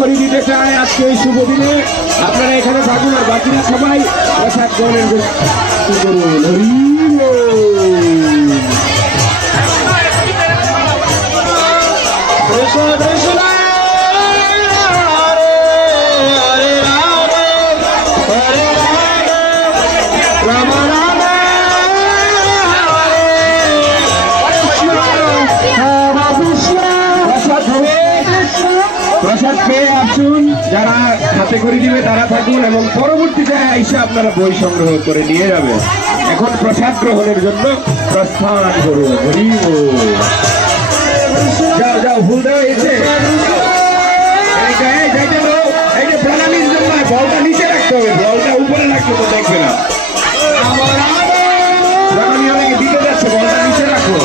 করে দিতে চাই আজকে এই শুভ দিনে। আপনারা এখানে থাকুন আর বাকিরা সবাই প্রসাদ গ্রহণের করুন। প্রসাদ পেয়ে আসুন, যারা হাতে করে দিবে তারা থাকুন এবং পরবর্তীতে এসে আপনারা বই সংগ্রহ করে নিয়ে যাবেন। এখন প্রসাদ গ্রহণের জন্য প্রস্থান করুন। যাও যাও, ভুল দেওয়া হয়েছে। এই যে প্রণালীর জন্য বলটা নিচে রাখতে হবে, বলটা উপরে রাখতে তো দেখবে না। প্রণালী অনেকে দিতে যাচ্ছে, বলটা নিচে রাখো।